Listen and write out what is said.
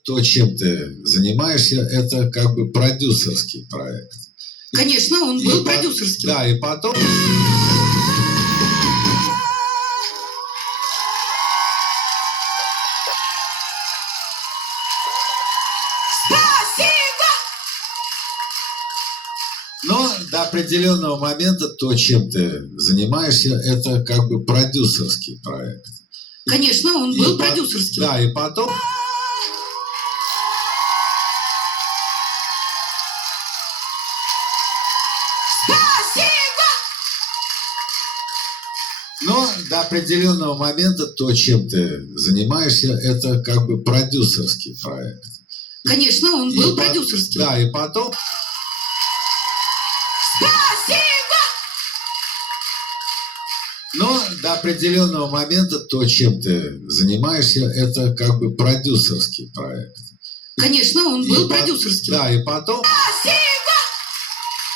То, чем ты занимаешься, это как бы продюсерский проект. Конечно, он был продюсерским. Да, и потом... Но до определенного момента то, чем ты занимаешься, это как бы продюсерский проект. Конечно, он был продюсерским. Да, и потом... Но до определенного момента то, чем ты занимаешься, это как бы продюсерский проект. Конечно, он был продюсерским. Да, и потом... Но до определенного момента то, чем ты занимаешься, это как бы продюсерский проект. Конечно, он был продюсерским. Да, и потом...